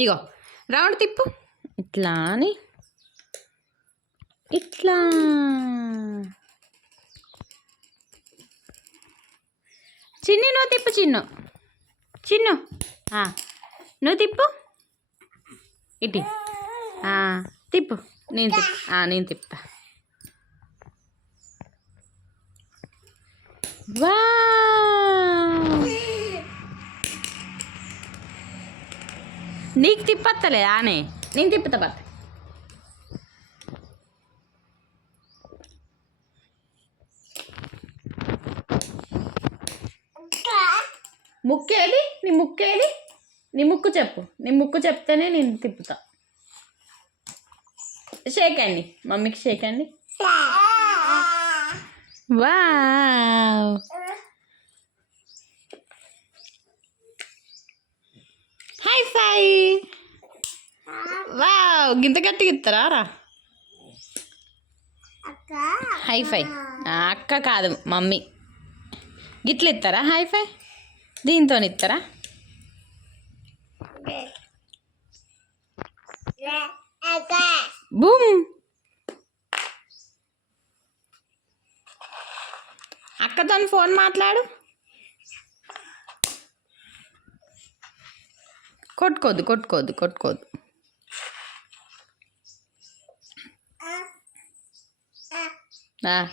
ఇగో round తిప్పు. ఇట్లా అని. ఇట్లా. చిన్ని నువ్వు తిప్పు చిన్ను. చిన్ను. నువ్వు తిప్పు. ఇటు. తిప్పు. నేను తిప్పు. నేను తిప్పుతా. వా. నీకు తిప్పత్తలే ఆనే. నేను తిప్పుతా పత్త ముక్కేది నీ ముక్కేది? నీ ముక్కు చెప్పు. నీ ముక్కు చెప్తేనే నేను తిప్పుతా. షేక్ అండి. మమ్మీకి షేక్ అండి. వావ్ గింత గట్టిగా ఇస్తారా? రా. హై ఫై ఆ, అక్క కాదు మమ్మీ. గిట్ల ఇస్తారా హై ఫై దీంతో ఇస్తారా? బూమ్. అక్కతో ఫోన్ మాట్లాడు. కొట్టుకోద్దు కొట్టుకోద్దు కొట్టుకోద్దు 啊